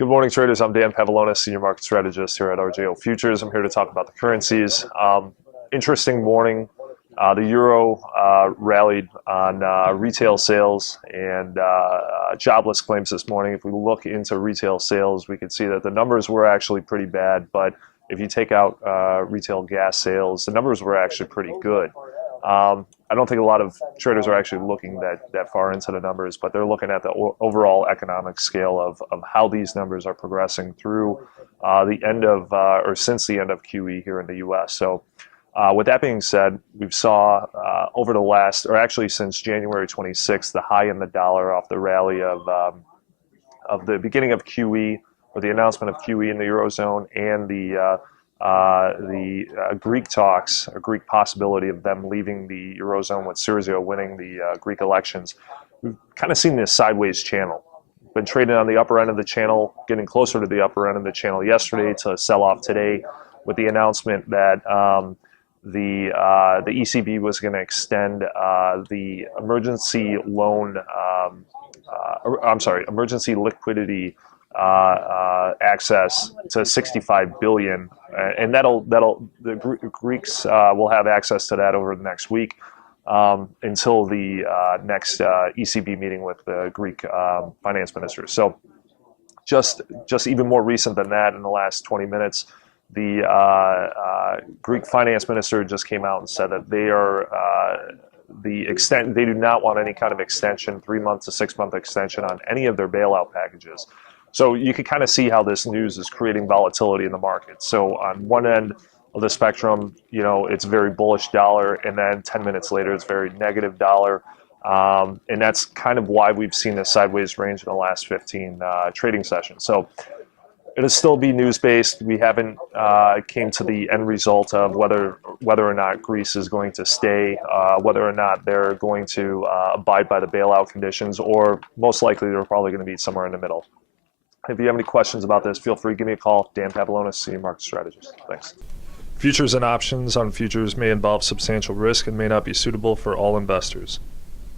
Good morning, traders. I'm Dan Pavlonis, Senior Market Strategist here at RJO Futures. I'm here to talk about the currencies. Interesting morning. The euro rallied on retail sales and jobless claims this morning. If we look into retail sales, we can see that the numbers were actually pretty bad. But if you take out retail gas sales, the numbers were actually pretty good. I don't think a lot of traders are actually looking that far into the numbers, but they're looking at the overall economic scale of how these numbers are progressing through the end of or since the end of QE here in the U.S. So with that being said, we've saw over the last, or actually since January 26th, the high in the dollar off the rally of the beginning of QE, or the announcement of QE in the Eurozone, and the Greek talks, a Greek possibility of them leaving the Eurozone with Syriza winning the Greek elections. We've kind of seen this sideways channel. Been trading on the upper end of the channel, getting closer to the upper end of the channel yesterday to sell off today with the announcement that the ECB was going to extend the emergency loan, emergency liquidity access to 65 billion, and the Greeks will have access to that over the next week until the next ECB meeting with the Greek finance minister. So just even more recent than that, in the last 20 minutes, the Greek finance minister just came out and said that they do not want any kind of extension, 3-month to 6-month extension on any of their bailout packages. So you can kind of see how this news is creating volatility in the market. So on one end of the spectrum, it's very bullish dollar, and then 10 minutes later, it's very negative dollar. And that's kind of why we've seen this sideways range in the last 15 trading sessions. So it'll still be news-based. We haven't came to the end result of whether or not Greece is going to stay, whether or not they're going to abide by the bailout conditions, or most likely they're probably going to be somewhere in the middle. If you have any questions about this, feel free to give me a call. Dan Pavlonis, Senior Market Strategist. Thanks. Futures and options on futures may involve substantial risk and may not be suitable for all investors.